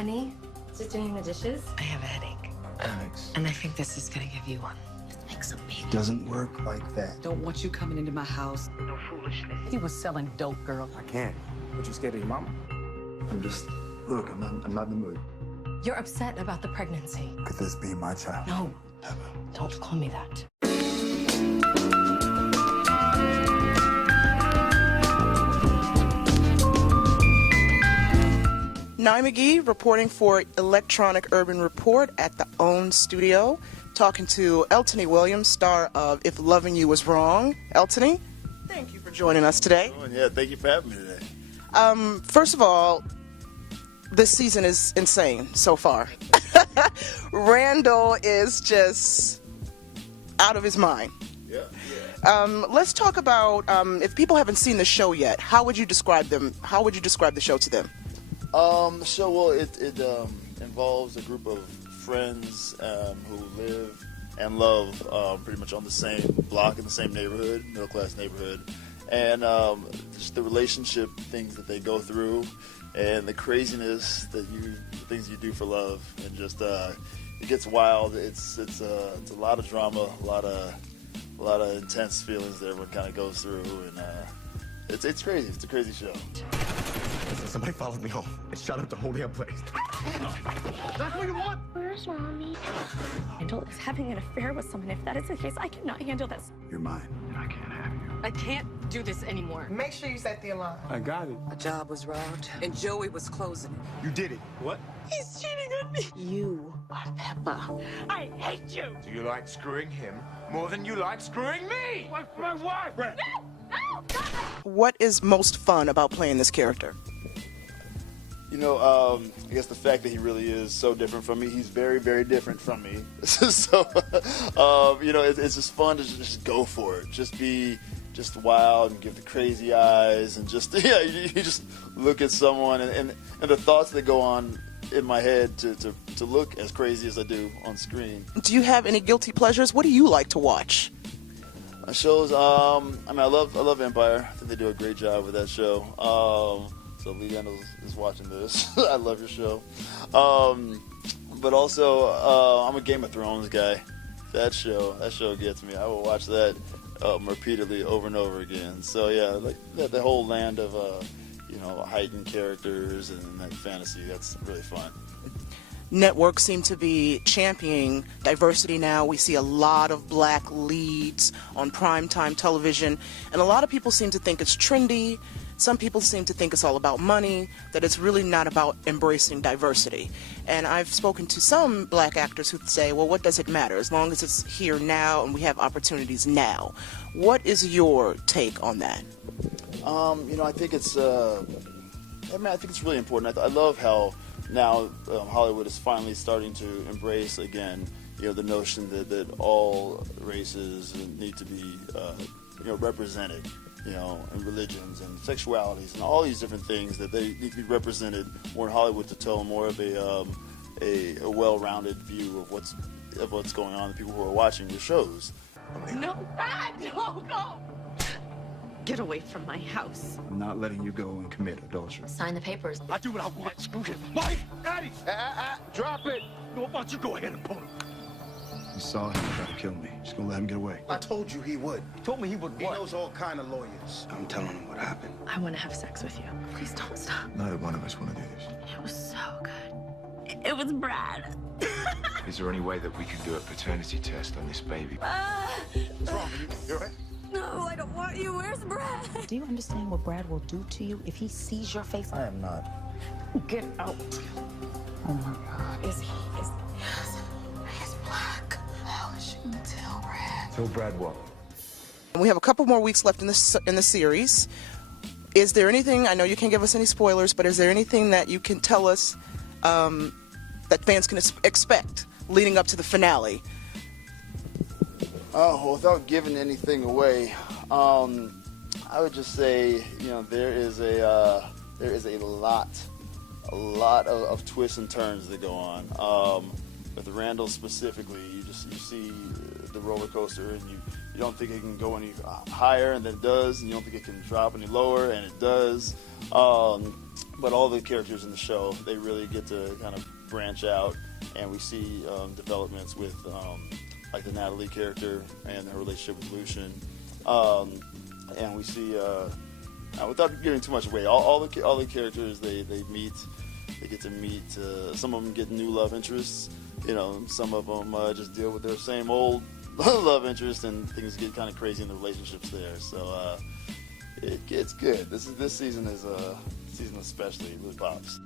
Honey, just doing the dishes. I have a headache. Thanks. And I think this is gonna give you one. Make some baby. Doesn't work like that. Don't want you coming into my house. No foolishness. He was selling dope, girl. I can't. What, you scared of your mama? Look, I'm not in the mood. You're upset about the pregnancy. Could this be my child? No, Never. don't call me that. Ny MaGee reporting for Electronic Urban Report at the OWN studio, talking to Eltony Williams, star of If Loving You Was Wrong. Eltony, thank you for joining us today. Oh, yeah, thank you for having me today. First of all, this season is insane so far. Randall is just out of his mind. Yeah. Let's talk about if people haven't seen the show yet. How would you describe them? How would you describe the show to them? The show, well, it involves a group of friends who live and love pretty much on the same block in the same neighborhood, middle class neighborhood, and just the relationship things that they go through, and the craziness the things you do for love, and just it gets wild. It's a lot of drama, a lot of intense feelings that everyone kind of goes through, and it's crazy. It's a crazy show. Somebody followed me home and shot up the whole damn place. That's what you want? Where's Mommy? Randall is having an affair with someone. If that is the case, I cannot handle this. You're mine. And I can't have you. I can't do this anymore. Make sure you set the alarm. I got it. A job was robbed, and Joey was closing it. You did it. What? He's cheating on me. You are Peppa. I hate you. Do you like screwing him more than you like screwing me? What's my wife? What is most fun about playing this character? You know, I guess the fact that he really is so different from me. He's very, very different from me. So, you know, it's just fun to just go for it. Just be just wild and give the crazy eyes and just, yeah, you just look at someone and the thoughts that go on in my head to look as crazy as I do on screen. Do you have any guilty pleasures? What do you like to watch? My shows, I mean, I love Empire. I think they do a great job with that show. So Lee Daniels is watching this. I love your show. But also, I'm a Game of Thrones guy. That show gets me. I will watch that repeatedly over and over again. So yeah, like the whole land of you know, heightened characters and that fantasy. That's really fun. Networks seem to be championing diversity now. We see a lot of black leads on primetime television, and a lot of people seem to think it's trendy. Some people seem to think it's all about money, that it's really not about embracing diversity. And I've spoken to some black actors who say, well, what does it matter as long as it's here now and we have opportunities now? What is your take on that? You know, I think it's I think it's really important. I love how now Hollywood is finally starting to embrace again, you know, the notion that all races need to be you know, represented, you know, and religions and sexualities and all these different things, that they need to be represented more in Hollywood to tell more of a well-rounded view of what's going on, the people who are watching your shows. No, Brad, no, go. Get away from my house. I'm not letting you go and commit adultery. Sign the papers. I do what I want. Screw him. Mike, Addie, drop it. Why don't you go ahead and pull him? You saw him try to kill me. Just gonna let him get away. I told you he would. He told me he would He what? knows all kind of lawyers. I'm telling him what happened. I want to have sex with you. Please don't stop. Neither one of us want to do this. It was so good. It was Brad. Is there any way that we could do a paternity test on this baby? What's wrong with you? You all right? No, I don't want you. Where's Brad? Do you understand what Brad will do to you if he sees your face? I am not. Get out. Oh my God. Is he? Yes. He's black. How is she gonna tell Brad? Tell Brad what? We have a couple more weeks left in the series. Is there anything, I know you can't give us any spoilers, but is there anything that you can tell us that fans can expect leading up to the finale? Oh, well, without giving anything away, I would just say, you know, there is a lot of twists and turns that go on. With Randall specifically, you see the roller coaster, and you don't think it can go any higher, and then it does, and you don't think it can drop any lower, and it does. But all the characters in the show, they really get to kind of branch out, and we see developments with like the Natalie character and her relationship with Lucian, and we see without giving too much away, all the characters they meet, they get to meet. Some of them get new love interests. You know, some of them just deal with their same old love interest, and things get kind of crazy in the relationships there. So it gets good. This season is season especially really pops.